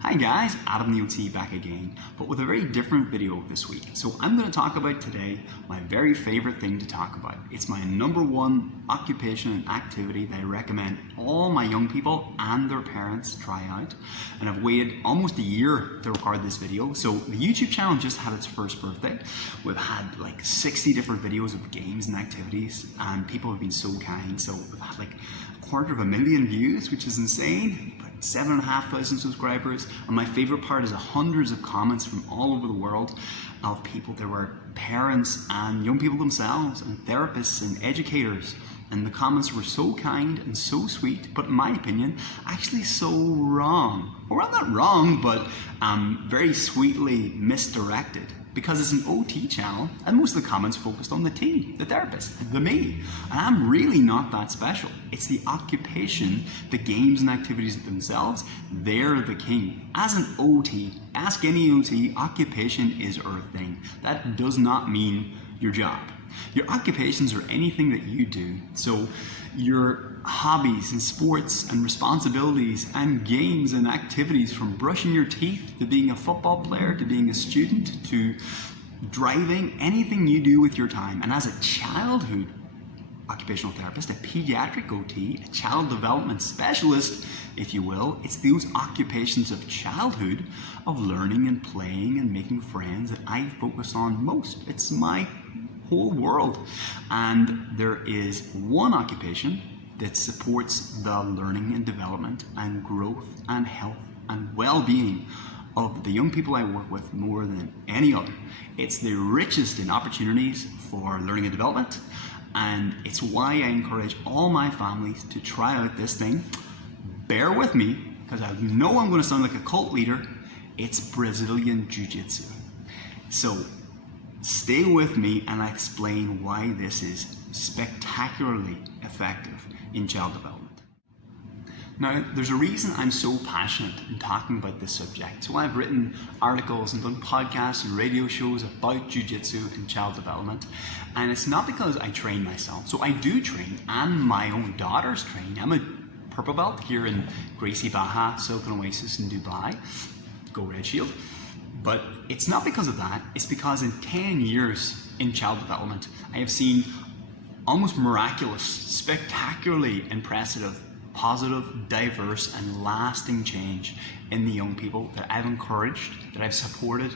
Hi guys, Adam the OT back again, but with a very different video this week. So I'm going to talk about today my very favorite thing to talk about. It's my #1 occupation and activity that I recommend all my young people and their parents try out. And I've waited almost a year to record this video. So the YouTube channel just had its first birthday. We've had like 60 different videos of games and activities, and people have been so kind. So we've had like 250,000 views, which is insane. 7,500 subscribers, and my favorite part is the hundreds of comments from all over the world of people. There were parents and young people themselves and therapists and educators, and the comments were so kind and so sweet, but in my opinion actually so wrong. Well, not wrong, but very sweetly misdirected, because it's an OT channel and most of the comments focused on the T, the therapist, the me. And I'm really not that special. It's the occupation, the games and activities themselves, they're the king. As an OT, ask any OT, occupation is our thing. That does not mean your job. Your occupations are anything that you do. So your hobbies and sports and responsibilities and games and activities, from brushing your teeth to being a football player to being a student to driving, anything you do with your time. And as a childhood occupational therapist, a pediatric OT, a child development specialist, if you will, it's those occupations of childhood, of learning and playing and making friends, that I focus on most. It's my whole world. And there is one occupation that supports the learning and development and growth and health and well-being of the young people I work with more than any other. It's the richest in opportunities for learning and development, and it's why I encourage all my families to try out this thing. Bear with me, because I know I'm going to sound like a cult leader. It's Brazilian Jiu Jitsu. So stay with me and I explain why this is spectacularly effective in child development. Now, there's a reason I'm so passionate in talking about this subject. So I've written articles and done podcasts and radio shows about Jiu Jitsu and child development. And it's not because I train myself. So I do train, and my own daughters train. I'm a purple belt here in Gracie Barra S.O and Oasis in Dubai. Go Red Shield. But it's not because of that. It's because in 10 years in child development, I have seen almost miraculous, spectacularly impressive, positive, diverse, and lasting change in the young people that I've encouraged, that I've supported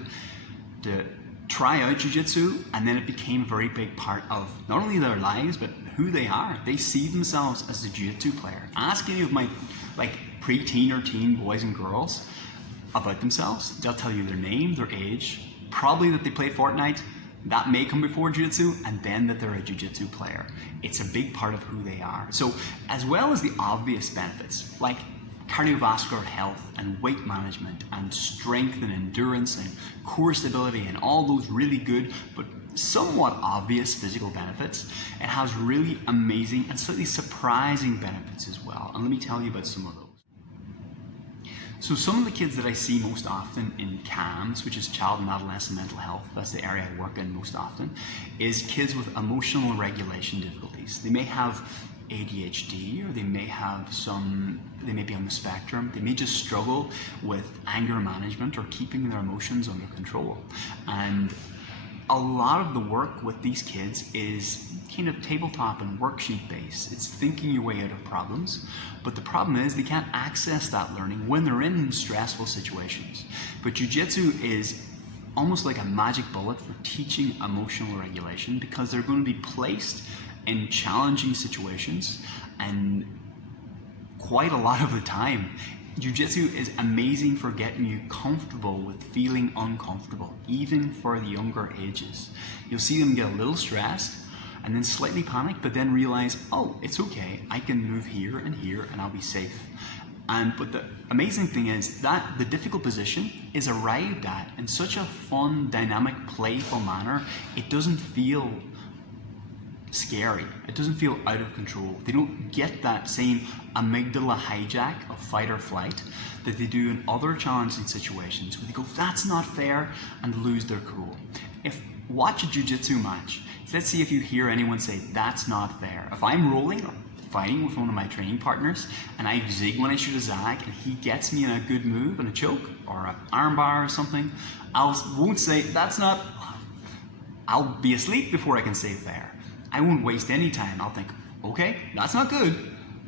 to try out Jiu Jitsu, and then it became a very big part of not only their lives, but who they are. They see themselves as a Jiu Jitsu player. Ask any of my pre-teen or teen boys and girls about themselves. They'll tell you their name, their age, probably that they play Fortnite. That may come before Jiu-Jitsu, and then that they're a Jiu-Jitsu player. It's a big part of who they are. So as well as the obvious benefits like cardiovascular health and weight management and strength and endurance and core stability and all those really good but somewhat obvious physical benefits, it has really amazing and slightly surprising benefits as well. And let me tell you about some of those. So some of the kids that I see most often in CAMS, which is Child and Adolescent Mental Health, that's the area I work in most often, is kids with emotional regulation difficulties. They may have ADHD, or they may be on the spectrum. They may just struggle with anger management or keeping their emotions under control. And a lot of the work with these kids is kind of tabletop and worksheet based. It's thinking your way out of problems, but the problem is they can't access that learning when they're in stressful situations. But Jiu Jitsu is almost like a magic bullet for teaching emotional regulation, because they're going to be placed in challenging situations, and quite a lot of the time Jiu Jitsu is amazing for getting you comfortable with feeling uncomfortable, even for the younger ages. You'll see them get a little stressed and then slightly panic, but then realize, oh, it's okay, I can move here and I'll be safe. But the amazing thing is that the difficult position is arrived at in such a fun, dynamic, playful manner. It doesn't feel scary. It doesn't feel out of control. They don't get that same amygdala hijack of fight or flight that they do in other challenging situations, where they go, that's not fair, and lose their cool. Watch a Jiu Jitsu match. Let's see if you hear anyone say, that's not fair. If I'm rolling fighting with one of my training partners and I zig when I should have zag and he gets me in a good move and a choke or an arm bar or something, won't say, I'll be asleep before I can say there. I won't waste any time. I'll think, okay, that's not good.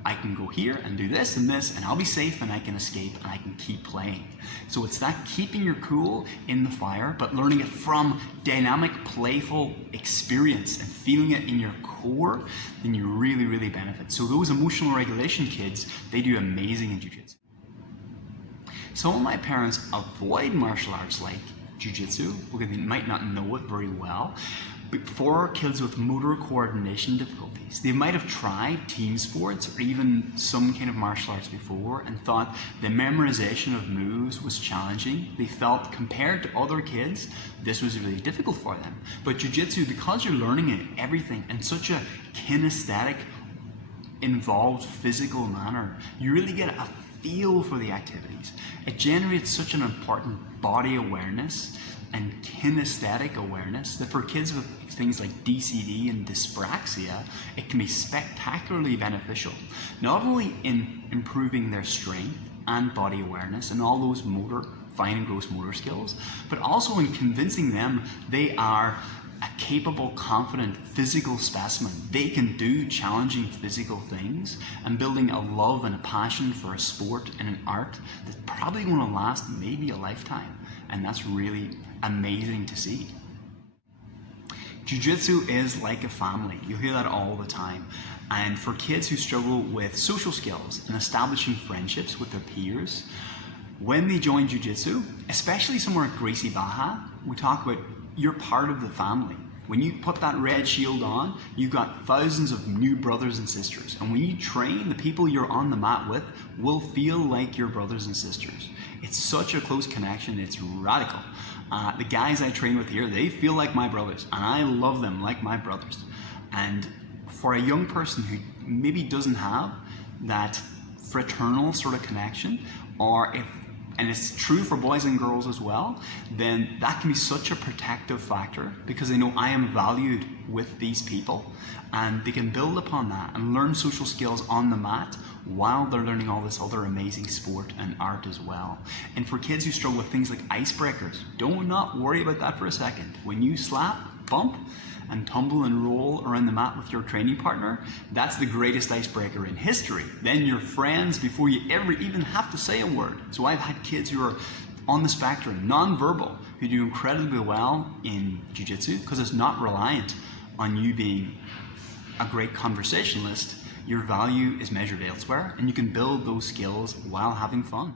I can go here and do this and this and I'll be safe and I can escape and I can keep playing. So it's that keeping your cool in the fire, but learning it from dynamic, playful experience and feeling it in your core, then you really, really benefit. So those emotional regulation kids, they do amazing in Jiu-Jitsu. Some of my parents avoid martial arts like Jiu-Jitsu because they might not know it very well. But for kids with motor coordination difficulties, they might have tried team sports or even some kind of martial arts before and thought the memorization of moves was challenging. They felt compared to other kids, this was really difficult for them. But Jiu-Jitsu, because you're learning it, everything in such a kinesthetic, involved physical manner, you really get a feel for the activities. It generates such an important body awareness and kinesthetic awareness that for kids with things like DCD and dyspraxia, it can be spectacularly beneficial, not only in improving their strength and body awareness and all those fine and gross motor skills, but also in convincing them they are a capable, confident physical specimen. They can do challenging physical things and building a love and a passion for a sport and an art that's probably going to last maybe a lifetime. And that's really amazing to see. Jiu-Jitsu is like a family. You hear that all the time. And for kids who struggle with social skills and establishing friendships with their peers, when they join Jiu-Jitsu, especially somewhere at Gracie Barra, we talk about you're part of the family. When you put that red shield on, you've got thousands of new brothers and sisters. And when you train, the people you're on the mat with will feel like your brothers and sisters. It's such a close connection, it's radical. The guys I train with here, they feel like my brothers, and I love them like my brothers. And for a young person who maybe doesn't have that fraternal sort of connection, and it's true for boys and girls as well, then that can be such a protective factor because they know I am valued with these people and they can build upon that and learn social skills on the mat while they're learning all this other amazing sport and art as well. And for kids who struggle with things like icebreakers, don't not worry about that for a second. When you slap, bump, and tumble and roll around the mat with your training partner, that's the greatest icebreaker in history. Then you're friends before you ever even have to say a word. So I've had kids who are on the spectrum, non-verbal, who do incredibly well in Jiu-Jitsu because it's not reliant on you being a great conversationalist. Your value is measured elsewhere and you can build those skills while having fun.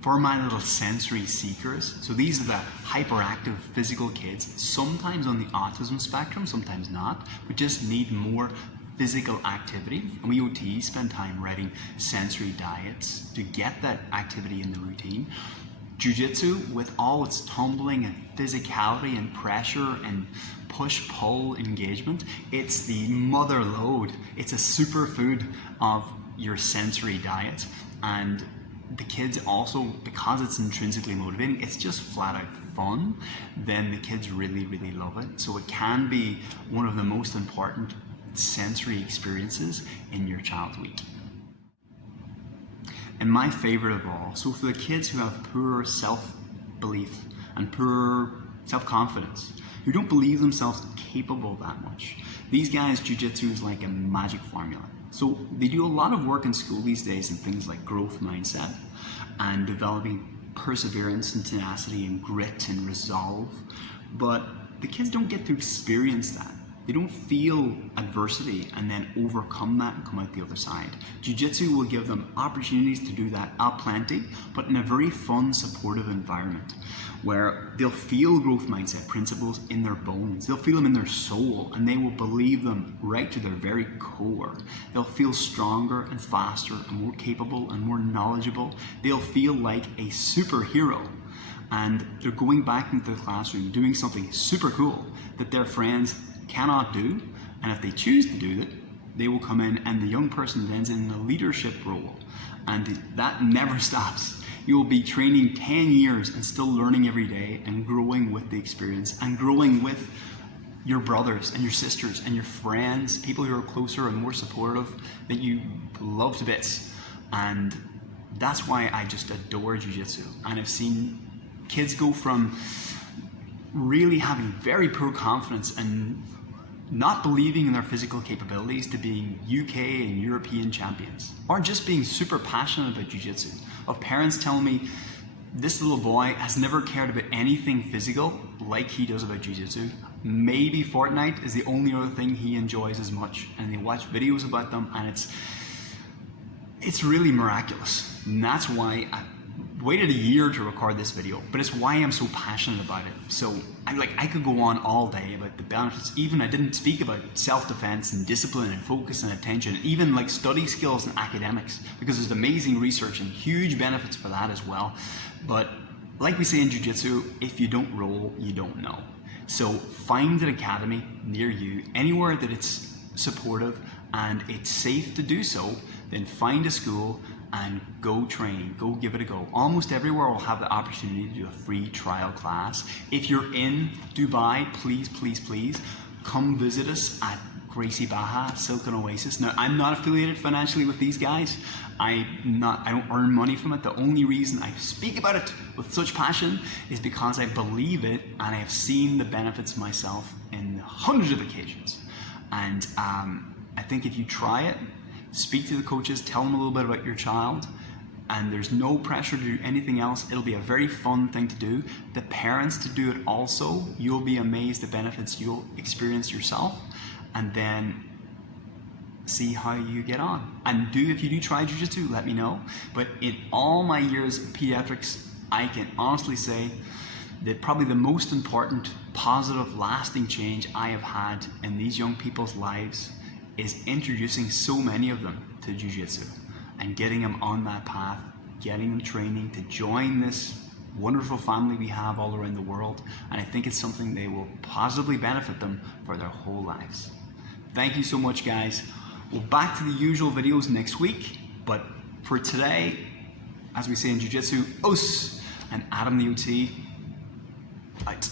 For my little sensory seekers, so these are the hyperactive physical kids, sometimes on the autism spectrum, sometimes not, but just need more physical activity. And we OTs spend time writing sensory diets to get that activity in the routine. Jiu-Jitsu, with all its tumbling and physicality and pressure and push-pull engagement, it's the mother lode. It's a superfood of your sensory diet. And the kids also, because it's intrinsically motivating, it's just flat out fun, then the kids really, really love it. So it can be one of the most important sensory experiences in your child's week. And my favorite of all, so for the kids who have poor self-belief and poor self-confidence, who don't believe themselves capable that much, these guys, Jiu-Jitsu is like a magic formula. So they do a lot of work in school these days in things like growth mindset and developing perseverance and tenacity and grit and resolve. But the kids don't get to experience that. They don't feel adversity and then overcome that and come out the other side. Jiu-Jitsu will give them opportunities to do that aplenty, but in a very fun, supportive environment where they'll feel growth mindset principles in their bones. They'll feel them in their soul and they will believe them right to their very core. They'll feel stronger and faster and more capable and more knowledgeable. They'll feel like a superhero. And they're going back into the classroom doing something super cool that their friends cannot do, and if they choose to do it, they will come in and the young person then is in a leadership role, and that never stops. You will be training 10 years and still learning every day and growing with the experience and growing with your brothers and your sisters and your friends, people who are closer and more supportive, that you love to bits. And that's why I just adore Jiu Jitsu. And I've seen kids go from really having very poor confidence and not believing in their physical capabilities to being UK and European champions, or just being super passionate about Jiu Jitsu. Of parents telling me, this little boy has never cared about anything physical like he does about Jiu Jitsu. Maybe Fortnite is the only other thing he enjoys as much, and they watch videos about them, and it's really miraculous. And that's why I waited a year to record this video, but it's why I'm so passionate about it. So I could go on all day about the benefits. Even I didn't speak about self-defense and discipline and focus and attention, even like study skills and academics, because there's amazing research and huge benefits for that as well. But like we say in Jiu Jitsu, if you don't roll, you don't know. So find an academy near you, anywhere that it's supportive and it's safe to do so. Then find a school and go train, go give it a go. Almost everywhere will have the opportunity to do a free trial class. If you're in Dubai, please, please, please come visit us at Gracie Barra Silk and Oasis. Now, I'm not affiliated financially with these guys. I don't earn money from it. The only reason I speak about it with such passion is because I believe it, and I have seen the benefits myself in hundreds of occasions. And I think if you try it, speak to the coaches, tell them a little bit about your child, and there's no pressure to do anything else. It'll be a very fun thing to do. The parents to do it also, you'll be amazed at the benefits you'll experience yourself, and then see how you get on. And if you do try Jiu Jitsu, let me know. But in all my years of pediatrics, I can honestly say that probably the most important, positive, lasting change I have had in these young people's lives is introducing so many of them to Jiu Jitsu and getting them on that path, getting them training to join this wonderful family we have all around the world. And I think it's something they will positively benefit them for their whole lives. Thank you so much, guys. We'll back to the usual videos next week, but for today, as we say in Jiu Jitsu, Oasis and Adam the OT out.